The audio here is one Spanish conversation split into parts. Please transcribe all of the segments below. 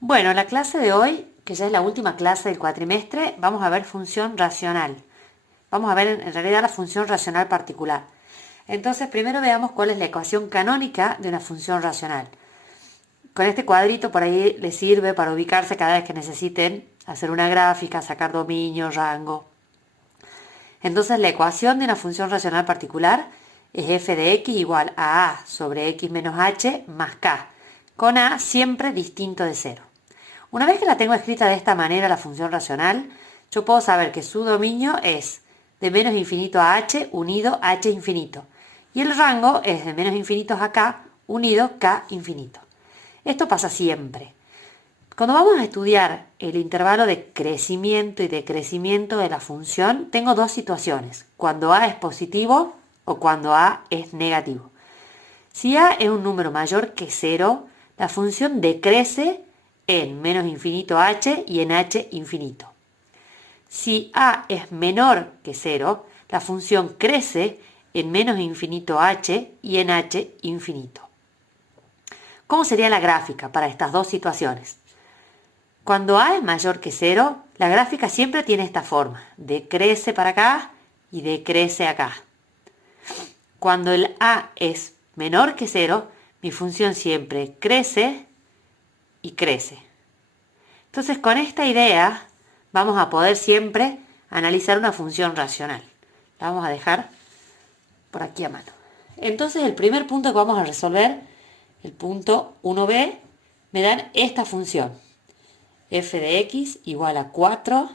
Bueno, la clase de hoy, que ya es la última clase del cuatrimestre, vamos a ver función racional. Vamos a ver en realidad la función racional particular. Entonces, primero veamos cuál es la ecuación canónica de una función racional. Con este cuadrito por ahí les sirve para ubicarse cada vez que necesiten hacer una gráfica, sacar dominio, rango. Entonces, la ecuación de una función racional particular es f de x igual a sobre x menos h más k, con a siempre distinto de cero. Una vez que la tengo escrita de esta manera, la función racional, yo puedo saber que su dominio es de menos infinito a h unido h infinito. Y el rango es de menos infinitos a k unido k infinito. Esto pasa siempre. Cuando vamos a estudiar el intervalo de crecimiento y decrecimiento de la función, tengo dos situaciones, cuando a es positivo o cuando a es negativo. Si a es un número mayor que 0, la función decrece en menos infinito h y en h infinito. Si a es menor que 0, la función crece en menos infinito h y en h infinito. ¿Cómo sería la gráfica para estas dos situaciones? Cuando a es mayor que 0, la gráfica siempre tiene esta forma: decrece para acá y decrece acá. Cuando el a es menor que 0, mi función siempre crece y crece. Entonces, con esta idea vamos a poder siempre analizar una función racional. La vamos a dejar por aquí a mano. Entonces, el primer punto que vamos a resolver, el punto 1b, me dan esta función. F de x igual a 4,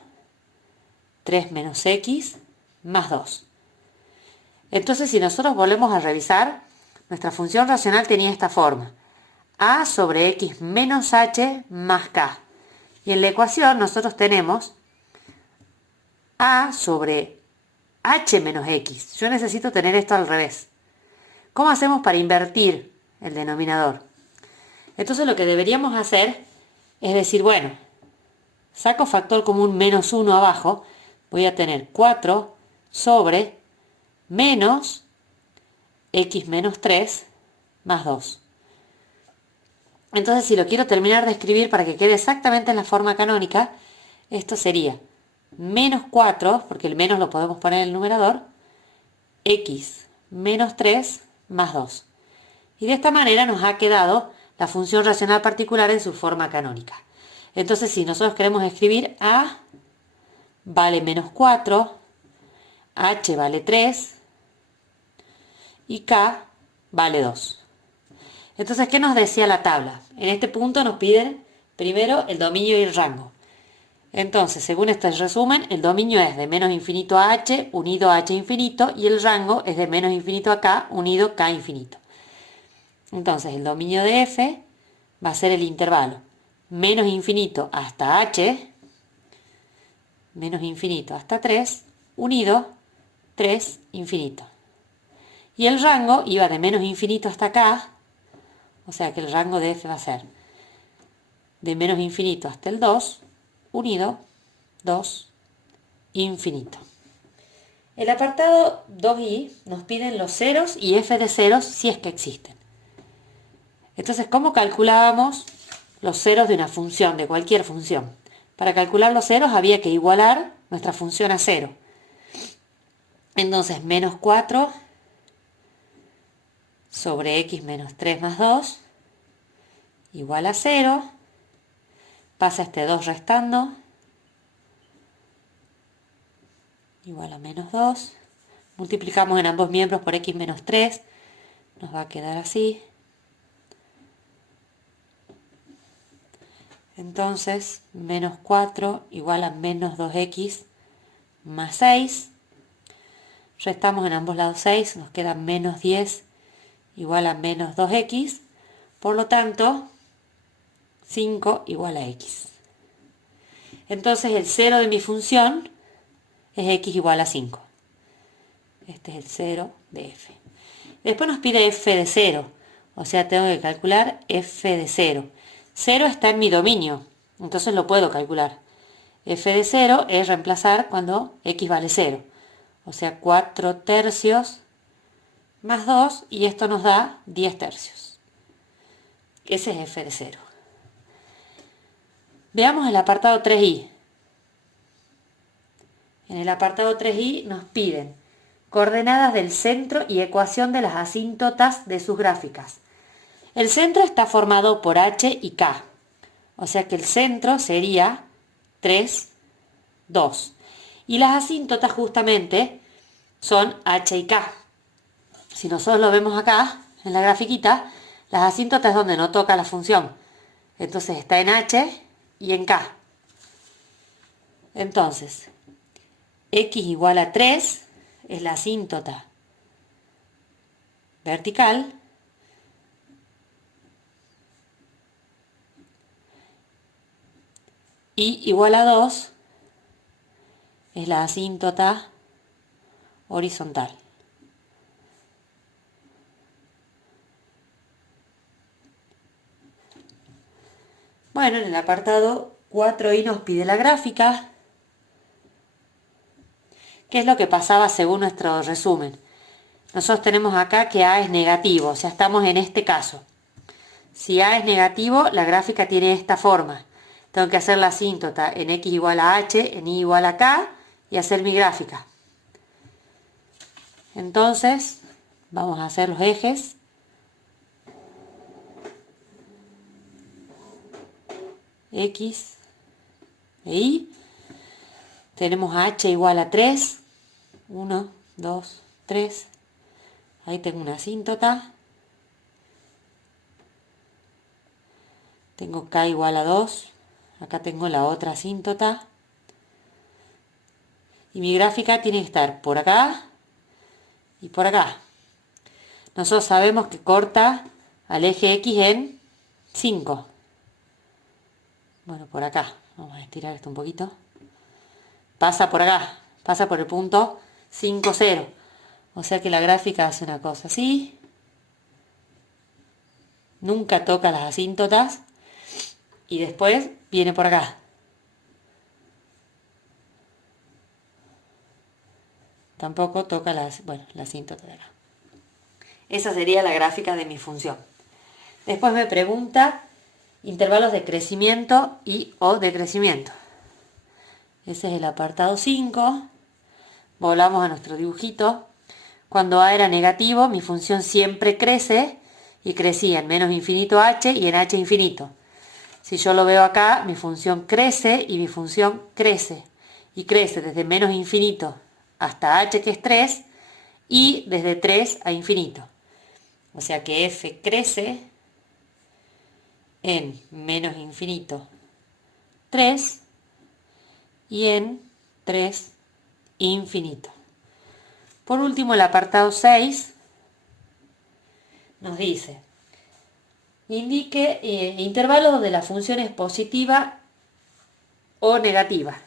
3 menos x, más 2. Entonces, si nosotros volvemos a revisar, nuestra función racional tenía esta forma: a sobre x menos h más k. Y en la ecuación nosotros tenemos a sobre h menos x. Yo necesito tener esto al revés. ¿Cómo hacemos para invertir el denominador? Entonces lo que deberíamos hacer es decir, bueno, saco factor común menos 1 abajo, voy a tener 4 sobre menos x menos 3 más 2. Entonces, si lo quiero terminar de escribir para que quede exactamente en la forma canónica, esto sería menos 4, porque el menos lo podemos poner en el numerador, x menos 3 más 2. Y de esta manera nos ha quedado la función racional particular en su forma canónica. Entonces, si nosotros queremos escribir a vale menos 4, h vale 3 y k vale 2. Entonces, ¿qué nos decía la tabla? En este punto nos piden primero el dominio y el rango. Entonces, según este resumen, el dominio es de menos infinito a h unido a h infinito y el rango es de menos infinito a k unido k infinito. Entonces, el dominio de f va a ser el intervalo menos infinito hasta h, menos infinito hasta 3, unido 3 infinito. Y el rango iba de menos infinito hasta k, o sea que el rango de f va a ser de menos infinito hasta el 2, unido 2 infinito. El apartado 2i nos piden los ceros y f de ceros si es que existen. Entonces, ¿cómo calculábamos los ceros de una función, de cualquier función? Para calcular los ceros había que igualar nuestra función a 0. Entonces, menos 4 sobre x menos 3 más 2 igual a 0. Pasa este 2 restando, igual a menos 2. Multiplicamos en ambos miembros por x menos 3, nos va a quedar así. Entonces, menos 4 igual a menos 2x más 6. Restamos en ambos lados 6, nos queda menos 10 igual a menos 2x. Por lo tanto, 5 igual a x. Entonces, el cero de mi función es x igual a 5. Este es el cero de f. Después nos pide f de 0, o sea, tengo que calcular f de 0. 0 está en mi dominio, entonces lo puedo calcular. F de 0 es reemplazar cuando x vale 0, o sea, 4 tercios más 2, y esto nos da 10 tercios. Ese es f de 0. Veamos el apartado 3i. En el apartado 3i nos piden coordenadas del centro y ecuación de las asíntotas de sus gráficas. El centro está formado por h y k, o sea que el centro sería 3, 2. Y las asíntotas justamente son h y k. Si nosotros lo vemos acá, en la grafiquita, las asíntotas es donde no toca la función. Entonces está en h y en k. Entonces, x igual a 3 es la asíntota vertical. Y igual a 2 es la asíntota horizontal. Bueno, en el apartado 4i nos pide la gráfica. ¿Qué es lo que pasaba según nuestro resumen? Nosotros tenemos acá que a es negativo, o sea, estamos en este caso. Si a es negativo, la gráfica tiene esta forma. Tengo que hacer la asíntota en x igual a h, en y igual a k, y hacer mi gráfica. Entonces, vamos a hacer los ejes. X e y. Tenemos h igual a 3. 1, 2, 3. Ahí tengo una asíntota. Tengo k igual a 2. Acá tengo la otra asíntota. Y mi gráfica tiene que estar por acá y por acá. Nosotros sabemos que corta al eje X en 5. Bueno, por acá. Vamos a estirar esto un poquito. Pasa por acá. Pasa por el punto 5, 0. O sea que la gráfica hace una cosa así. Nunca toca las asíntotas. Y después viene por acá. Tampoco toca la asíntota de acá. Esa sería la gráfica de mi función. Después me pregunta intervalos de crecimiento y o decrecimiento. Ese es el apartado 5. Volvamos a nuestro dibujito. Cuando a era negativo, mi función siempre crece y crecía en menos infinito h y en h infinito. Si yo lo veo acá, mi función crece y mi función crece. Y crece desde menos infinito hasta h, que es 3, y desde 3 a infinito. O sea que f crece en menos infinito 3 y en 3 infinito. Por último, el apartado 6 nos dice: indique intervalos donde la función es positiva o negativa.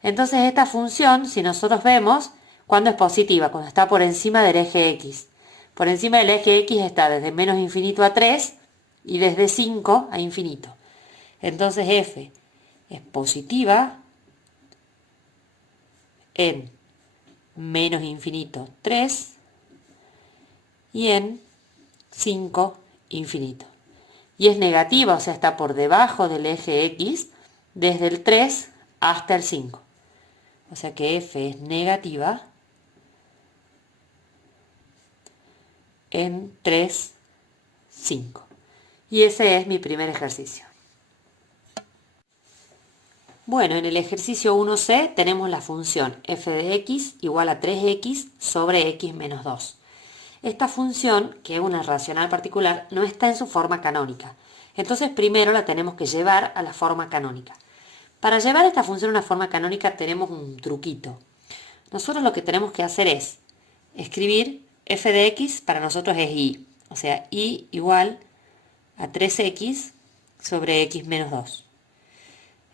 Entonces esta función, si nosotros vemos, ¿cuándo es positiva? Cuando está por encima del eje X. Por encima del eje X está desde menos infinito a 3 y desde 5 a infinito. Entonces f es positiva en menos infinito 3 y en 5 infinito. Y es negativa, o sea, está por debajo del eje X desde el 3 hasta el 5. O sea que f es negativa en 3, 5. Y ese es mi primer ejercicio. Bueno, en el ejercicio 1c tenemos la función f de x igual a 3x sobre x menos 2. Esta función, que es una racional particular, no está en su forma canónica. Entonces primero la tenemos que llevar a la forma canónica. Para llevar esta función a una forma canónica tenemos un truquito. Nosotros lo que tenemos que hacer es escribir f de x, para nosotros es y. O sea, y igual a 3x sobre x menos 2.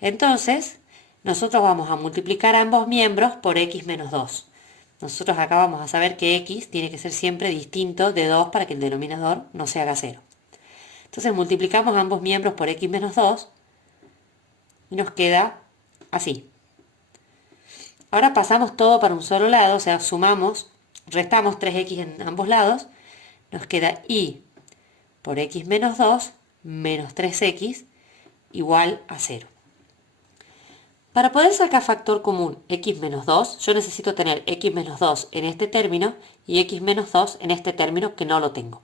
Entonces, nosotros vamos a multiplicar ambos miembros por x menos 2. Nosotros acá vamos a saber que x tiene que ser siempre distinto de 2 para que el denominador no se haga 0. Entonces multiplicamos ambos miembros por x menos 2 y nos queda así. Ahora pasamos todo para un solo lado, o sea, sumamos, restamos 3x en ambos lados, nos queda y por x menos 2 menos 3x igual a 0. Para poder sacar factor común x menos 2, yo necesito tener x menos 2 en este término y x menos 2 en este término que no lo tengo.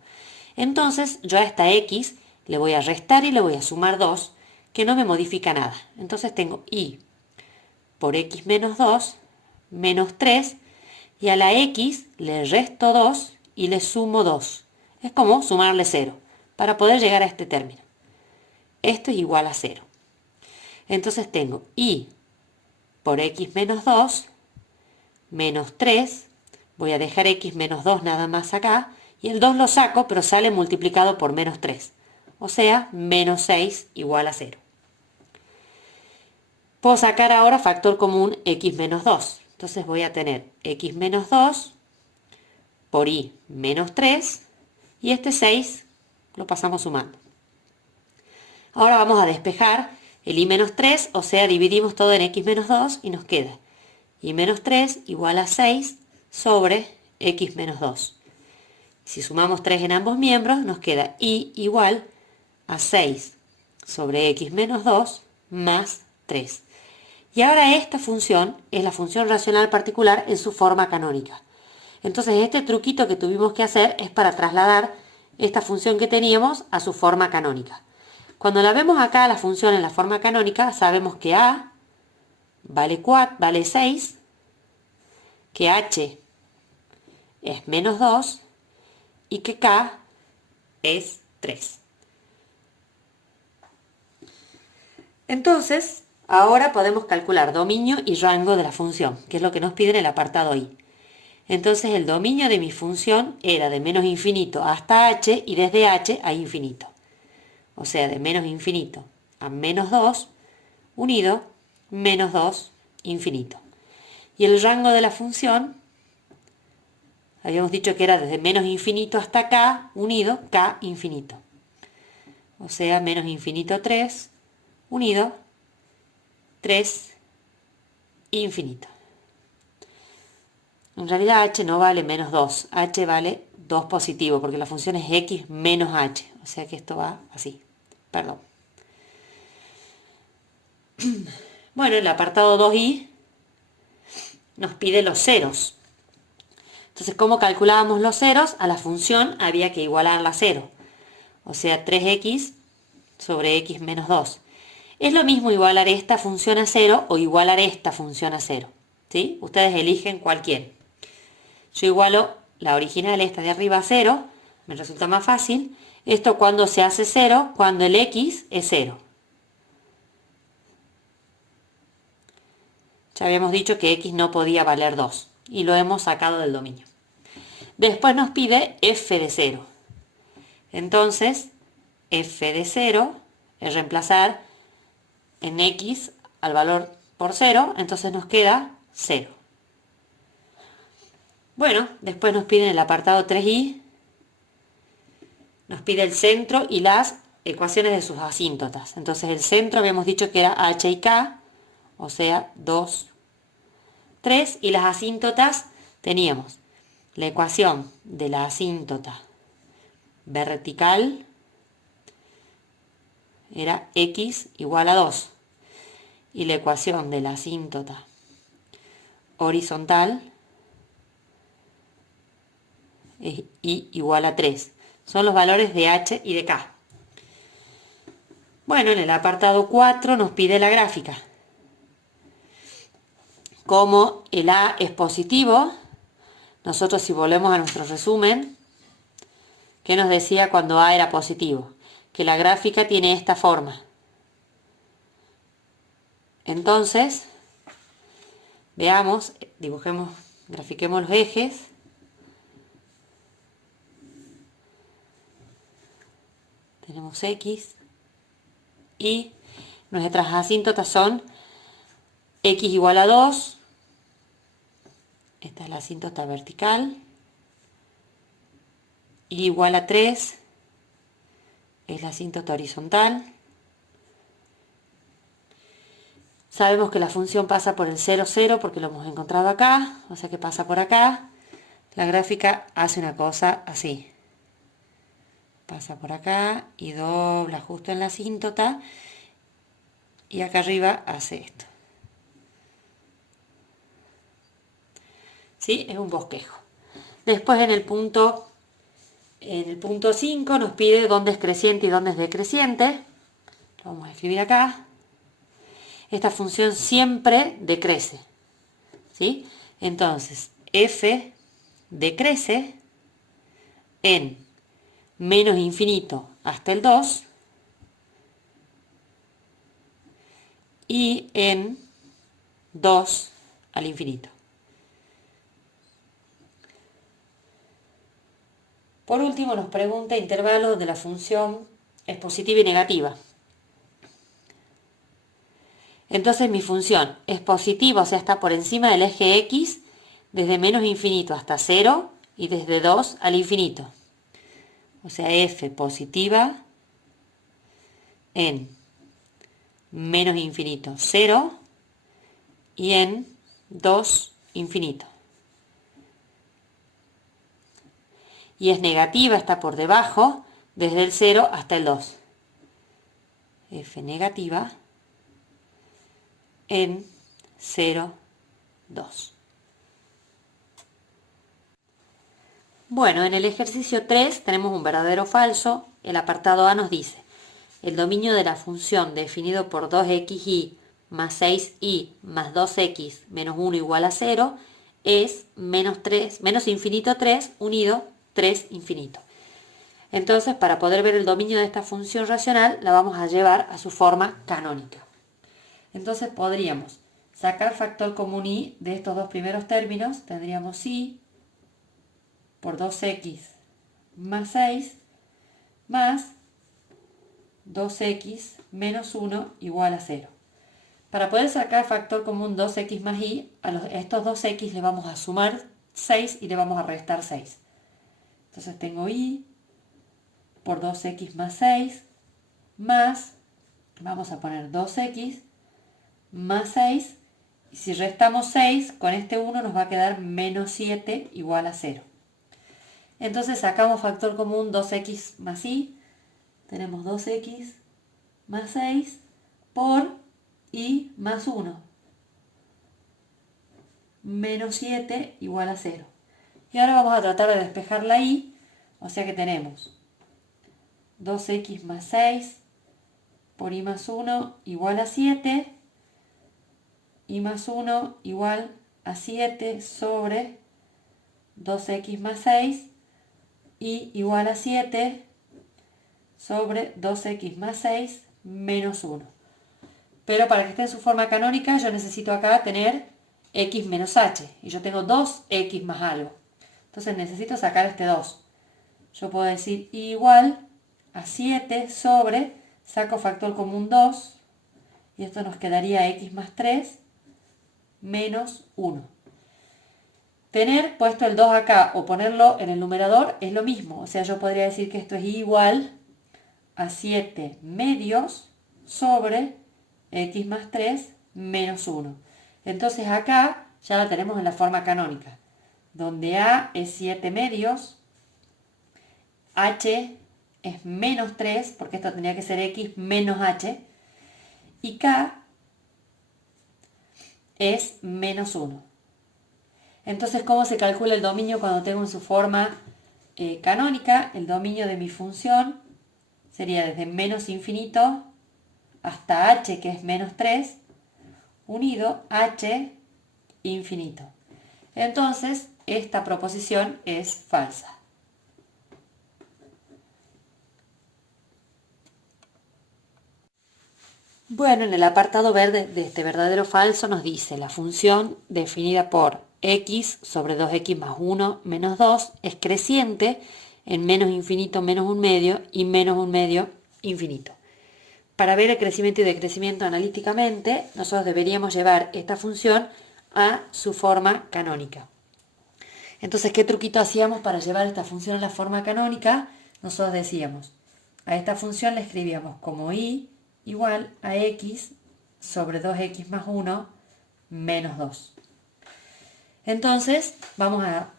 Entonces yo a esta x le voy a restar y le voy a sumar 2, que no me modifica nada. Entonces tengo y por x menos 2 menos 3, y a la x le resto 2 y le sumo 2. Es como sumarle 0 para poder llegar a este término. Esto es igual a 0. Entonces tengo y por x menos 2 menos 3, voy a dejar x menos 2 nada más acá, y el 2 lo saco, pero sale multiplicado por menos 3, o sea, menos 6 igual a 0. Puedo sacar ahora factor común x menos 2, entonces voy a tener x menos 2 por y menos 3, y este 6 lo pasamos sumando. Ahora vamos a despejar el y menos 3, o sea, dividimos todo en x menos 2 y nos queda y menos 3 igual a 6 sobre x menos 2. Si sumamos 3 en ambos miembros, nos queda y igual a 6 sobre x menos 2 más 3. Y ahora esta función es la función racional particular en su forma canónica. Entonces este truquito que tuvimos que hacer es para trasladar esta función que teníamos a su forma canónica. Cuando la vemos acá, la función en la forma canónica, sabemos que a vale 4, vale 6, que h es menos 2 y que k es 3. Entonces, ahora podemos calcular dominio y rango de la función, que es lo que nos pide en el apartado i. Entonces el dominio de mi función era de menos infinito hasta h y desde h a infinito. O sea, de menos infinito a menos 2 unido menos 2 infinito. Y el rango de la función, habíamos dicho que era desde menos infinito hasta k unido k infinito. O sea, menos infinito 3 unido 3 infinito. En realidad h no vale menos 2, h vale 2 positivo, porque la función es x menos h, o sea que esto va así, perdón. Bueno, el apartado 2i nos pide los ceros. Entonces, ¿cómo calculábamos los ceros? A la función había que igualarla a 0, o sea 3x sobre x menos 2. Es lo mismo igualar esta función a 0 o igualar esta función a 0, ¿sí? Ustedes eligen cuál quieren. Yo igualo la original, esta de arriba, a 0, me resulta más fácil. Esto cuando se hace 0, cuando el x es 0. Ya habíamos dicho que x no podía valer 2 y lo hemos sacado del dominio. Después nos pide f de 0. Entonces, f de 0 es reemplazar en x al valor por 0, entonces nos queda 0. Bueno, después nos piden el apartado 3i, nos pide el centro y las ecuaciones de sus asíntotas. Entonces el centro habíamos dicho que era h y k, o sea 2, 3, y las asíntotas teníamos la ecuación de la asíntota vertical, era x igual a 2, y la ecuación de la asíntota horizontal es y igual a 3. Son los valores de h y de k. Bueno, en el apartado 4 nos pide la gráfica. Como el a es positivo, nosotros si volvemos a nuestro resumen, ¿qué nos decía cuando a era positivo? Que la gráfica tiene esta forma. Entonces, veamos, dibujemos, grafiquemos los ejes. Tenemos x y nuestras asíntotas son x igual a 2, esta es la asíntota vertical, y igual a 3 es la asíntota horizontal. Sabemos que la función pasa por el 0, 0 porque lo hemos encontrado acá, o sea que pasa por acá. La gráfica hace una cosa así. Pasa por acá y dobla justo en la asíntota y acá arriba hace esto. ¿sí? Es un bosquejo. Después en el punto 5 nos pide dónde es creciente y dónde es decreciente. Lo vamos a escribir acá. Esta función siempre decrece, ¿sí? Entonces, f decrece en menos infinito hasta el 2 y en 2 al infinito. Por último nos pregunta intervalos de la función es positiva y negativa. Entonces mi función es positiva, o sea, está por encima del eje X desde menos infinito hasta 0 y desde 2 al infinito. O sea, f positiva en menos infinito 0 y en 2 infinito. Y es negativa, está por debajo, desde el 0 hasta el 2. F negativa en 0, 2. Bueno, en el ejercicio 3 tenemos un verdadero o falso. El apartado A nos dice, el dominio de la función definido por 2xy más 6y más 2x menos 1 igual a 0 es menos infinito 3 unido 3 infinito. Entonces, para poder ver el dominio de esta función racional, la vamos a llevar a su forma canónica. Entonces podríamos sacar factor común y de estos dos primeros términos. Tendríamos y por 2x más 6 más 2x menos 1 igual a 0. Para poder sacar factor común 2x más y, a estos 2x le vamos a sumar 6 y le vamos a restar 6. Entonces tengo y por 2x más 6 más, vamos a poner 2x más 6, y si restamos 6, con este 1 nos va a quedar menos 7 igual a 0. Entonces sacamos factor común 2x más y, tenemos 2x más 6 por y más 1, menos 7 igual a 0. Y ahora vamos a tratar de despejar la y, o sea que tenemos 2x más 6 por y más 1 igual a 7, y más 1 igual a 7 sobre 2x más 6 y igual a 7 sobre 2x más 6 menos 1. Pero para que esté en su forma canónica yo necesito acá tener x menos h, y yo tengo 2x más algo. Entonces necesito sacar este 2. Yo puedo decir igual a 7 sobre, saco factor común 2, y esto nos quedaría x más 3 menos 1. Tener puesto el 2 acá o ponerlo en el numerador es lo mismo. O sea, yo podría decir que esto es igual a 7 medios sobre x más 3 menos 1. Entonces acá ya la tenemos en la forma canónica, donde a es 7 medios, h es menos 3, porque esto tendría que ser x menos h, y k es menos 1. Entonces, ¿cómo se calcula el dominio cuando tengo en su forma canónica? El dominio de mi función sería desde menos infinito hasta h, que es menos 3, unido h infinito. Entonces, esta proposición es falsa. Bueno, en el apartado verde de este verdadero o falso nos dice la función definida por x sobre 2x más 1 menos 2 es creciente en menos infinito menos un medio y menos un medio infinito. Para ver el crecimiento y decrecimiento analíticamente, nosotros deberíamos llevar esta función a su forma canónica. Entonces, ¿qué truquito hacíamos para llevar esta función a la forma canónica? Nosotros decíamos, a esta función le escribíamos como y igual a x sobre 2x más 1 menos 2. Entonces, vamos a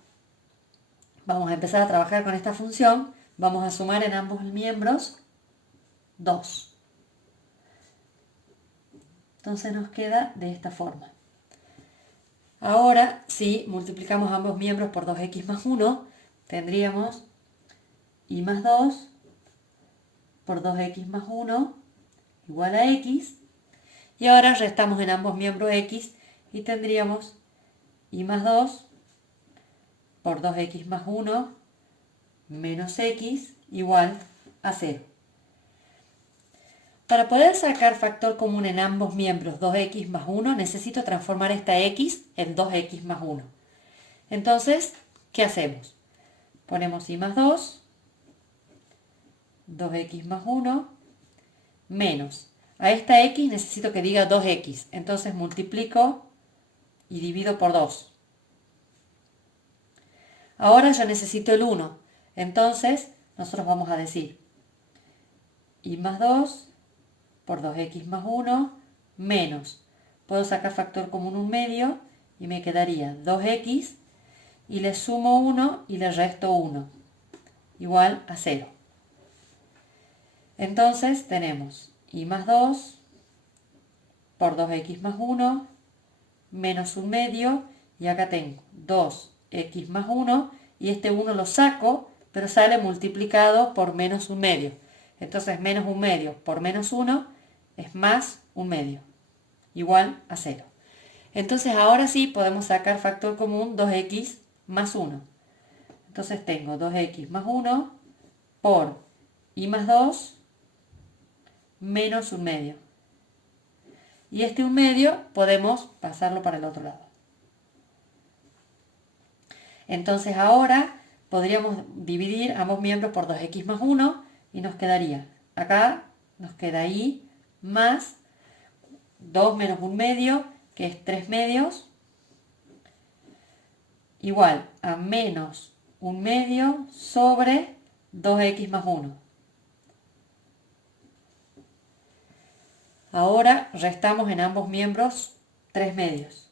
empezar a trabajar con esta función. Vamos a sumar en ambos miembros 2. Entonces nos queda de esta forma. Ahora, si multiplicamos ambos miembros por 2x más 1, tendríamos y más 2 por 2x más 1 igual a x. Y ahora restamos en ambos miembros x y tendríamos y más 2 por 2x más 1 menos x igual a 0. Para poder sacar factor común en ambos miembros 2x más 1, necesito transformar esta x en 2x más 1. Entonces, ¿qué hacemos? Ponemos y más 2, 2x más 1, menos. A esta x necesito que diga 2x, entonces multiplico y divido por 2. Ahora yo necesito el 1, entonces nosotros vamos a decir y más 2 por 2x más 1 menos. Puedo sacar factor común 1 medio y me quedaría 2x y le sumo 1 y le resto 1 igual a 0. Entonces tenemos y más 2 por 2x más 1 menos 1 medio y acá tengo 2x más 1 y este 1 lo saco, pero sale multiplicado por menos 1 medio. Entonces menos 1 medio por menos 1 es más 1 medio, igual a 0. Entonces ahora sí podemos sacar factor común 2x más 1. Entonces tengo 2x más 1 por y más 2 menos 1 medio. Y este 1 medio podemos pasarlo para el otro lado. Entonces ahora podríamos dividir ambos miembros por 2x más 1 y nos quedaría, acá nos queda y más 2 menos 1 medio, que es 3 medios, igual a menos 1 medio sobre 2x más 1. Ahora restamos en ambos miembros 3 medios.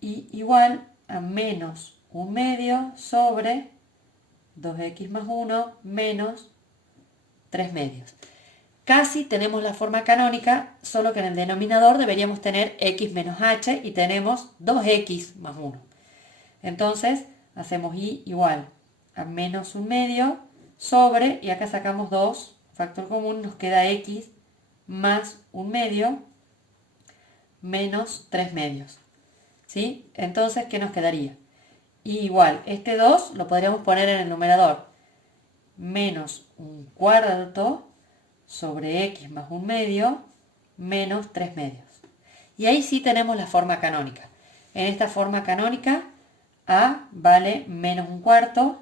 Y igual a menos 1 medio sobre 2x más 1 menos 3 medios. Casi tenemos la forma canónica, solo que en el denominador deberíamos tener x menos h y tenemos 2x más 1. Entonces hacemos y igual a menos 1 medio sobre, y acá sacamos 2, factor común, nos queda x más 1 medio menos 3 medios. ¿Sí? Entonces, ¿qué nos quedaría? Y igual, este 2 lo podríamos poner en el numerador. Menos 1 cuarto sobre x más 1 medio menos 3 medios. Y ahí sí tenemos la forma canónica. En esta forma canónica, a vale menos 1 cuarto,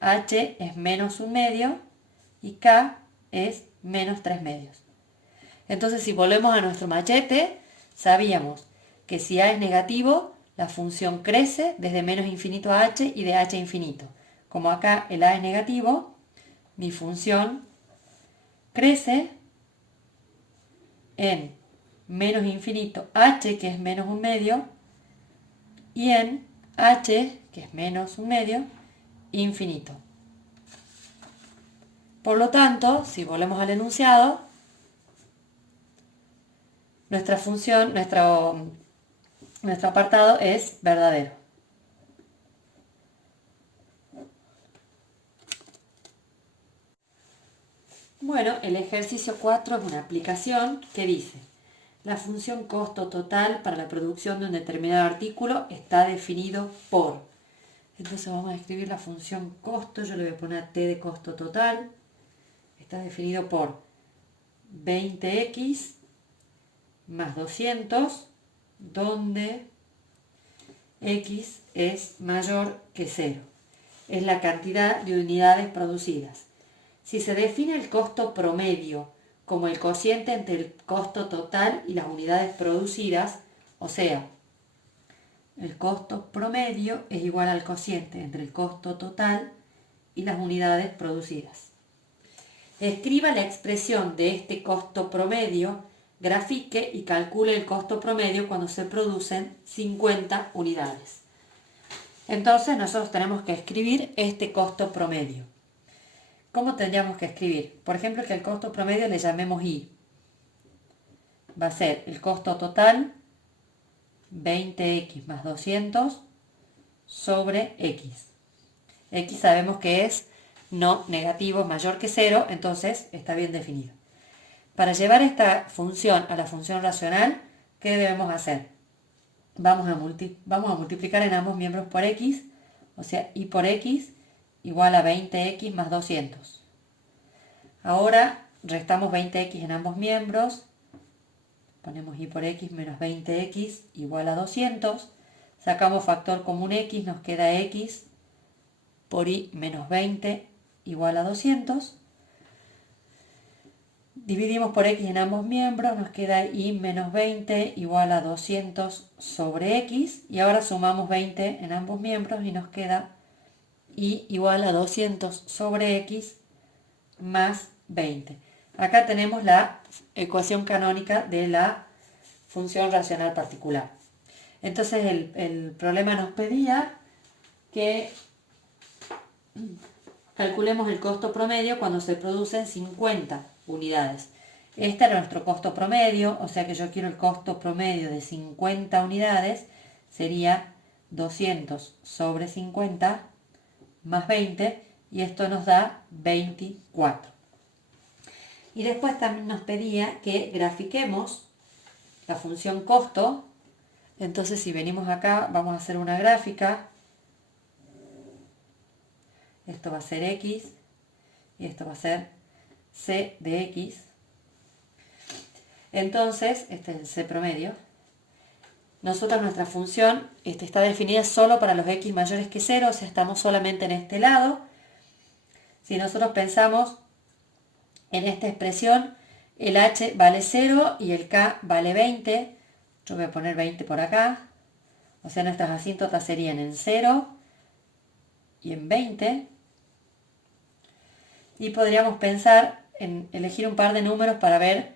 h es menos 1 medio y k es menos 3 medios. Entonces, si volvemos a nuestro machete, sabíamos que si a es negativo, la función crece desde menos infinito a h y de h a infinito. Como acá el a es negativo, mi función crece en menos infinito h, que es menos 1 medio, y en h, que es menos 1 medio, infinito. Por lo tanto, si volvemos al enunciado, nuestra función, nuestro apartado es verdadero. Bueno, el ejercicio 4 es una aplicación que dice: la función costo total para la producción de un determinado artículo está definido por. Entonces vamos a escribir la función costo, yo le voy a poner t de costo total. Está definido por 20x más 200, donde x es mayor que 0. Es la cantidad de unidades producidas. Si se define el costo promedio como el cociente entre el costo total y las unidades producidas, o sea, el costo promedio es igual al cociente entre el costo total y las unidades producidas. Escriba la expresión de este costo promedio, grafique y calcule el costo promedio cuando se producen 50 unidades. Entonces nosotros tenemos que escribir este costo promedio. ¿Cómo tendríamos que escribir? Por ejemplo, que el costo promedio le llamemos I. Va a ser el costo total 20x más 200 sobre x. X sabemos que es no negativo, mayor que 0, entonces está bien definido. Para llevar esta función a la función racional, ¿qué debemos hacer? Vamos a multiplicar en ambos miembros por x, o sea, y por x igual a 20x más 200. Ahora restamos 20x en ambos miembros, ponemos y por x menos 20x igual a 200, sacamos factor común x, nos queda x por y menos 20 igual a 200. Dividimos por x en ambos miembros, nos queda y menos 20 igual a 200 sobre x. Y ahora sumamos 20 en ambos miembros y nos queda y igual a 200 sobre x más 20. Acá tenemos la ecuación canónica de la función racional particular. Entonces el problema nos pedía que calculemos el costo promedio cuando se producen 50 unidades. Este era nuestro costo promedio, o sea que yo quiero el costo promedio de 50 unidades, sería 200 sobre 50 más 20, y esto nos da 24. Y después también nos pedía que grafiquemos la función costo. Entonces si venimos acá, vamos a hacer una gráfica. Esto va a ser x y esto va a ser c de x. Entonces, este es el c promedio. Nosotros nuestra función está definida solo para los x mayores que 0, o sea, estamos solamente en este lado. Si nosotros pensamos en esta expresión, el h vale 0 y el k vale 20. Yo voy a poner 20 por acá. O sea, nuestras asíntotas serían en 0 y en 20. Y podríamos pensar en elegir un par de números para ver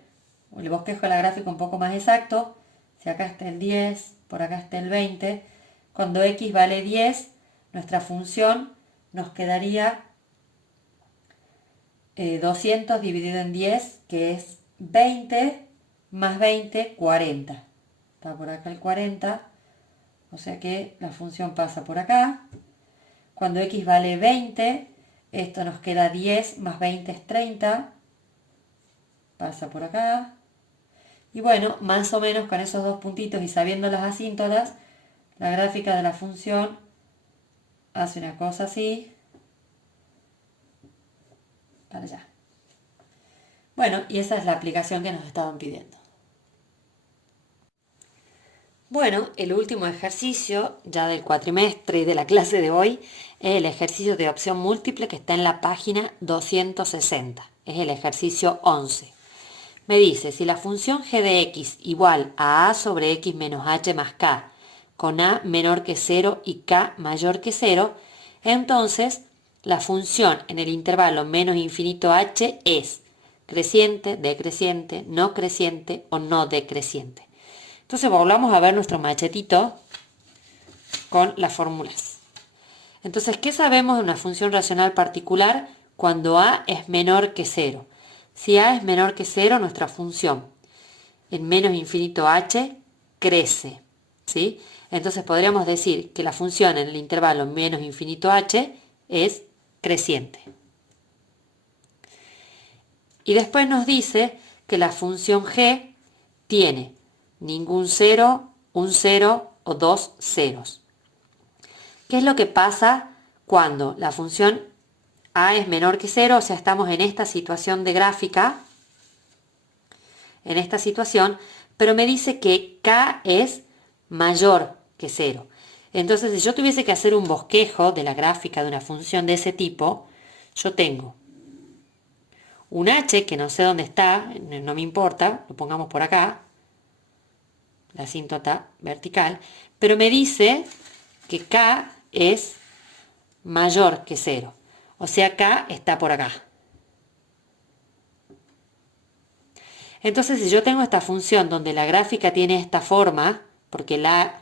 el bosquejo de la gráfica un poco más exacto. Si acá está el 10, por acá está el 20. Cuando x vale 10, nuestra función nos quedaría 200 dividido en 10, que es 20 más 20, 40. Está por acá el 40, o sea que la función pasa por acá. Cuando x vale 20, esto nos queda 10 más 20 es 30, pasa por acá. Y bueno, más o menos con esos dos puntitos y sabiendo las asíntotas, la gráfica de la función hace una cosa así, para allá. Bueno, y esa es la aplicación que nos estaban pidiendo. Bueno, el último ejercicio ya del cuatrimestre y de la clase de hoy es el ejercicio de opción múltiple que está en la página 260. Es el ejercicio 11. Me dice, si la función g de x igual a sobre x menos h más k, con a menor que 0 y k mayor que 0, entonces la función en el intervalo menos infinito h es creciente, decreciente, no creciente o no decreciente. Entonces volvamos a ver nuestro machetito con las fórmulas. Entonces, ¿qué sabemos de una función racional particular cuando a es menor que 0? Si a es menor que 0, nuestra función en menos infinito h crece, ¿sí? Entonces podríamos decir que la función en el intervalo menos infinito h es creciente. Y después nos dice que la función g tiene ningún 0, un 0 o dos ceros. ¿Qué es lo que pasa cuando la función a es menor que 0? O sea, estamos en esta situación de gráfica, en esta situación, pero me dice que k es mayor que 0. Entonces, si yo tuviese que hacer un bosquejo de la gráfica de una función de ese tipo, yo tengo un h que no sé dónde está, no me importa, lo pongamos por acá, la asíntota vertical, pero me dice que k es mayor que 0. O sea, k está por acá. Entonces, si yo tengo esta función donde la gráfica tiene esta forma, porque la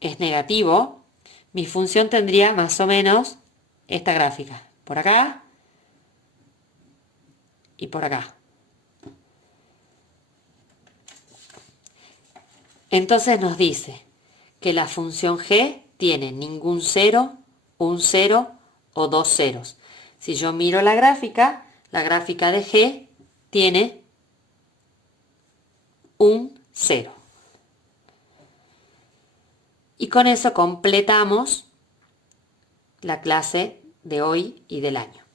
es negativo, mi función tendría más o menos esta gráfica. Por acá y por acá. Entonces nos dice que la función g tiene ningún cero, un cero o dos ceros. Si yo miro la gráfica de g tiene un cero. Y con eso completamos la clase de hoy y del año.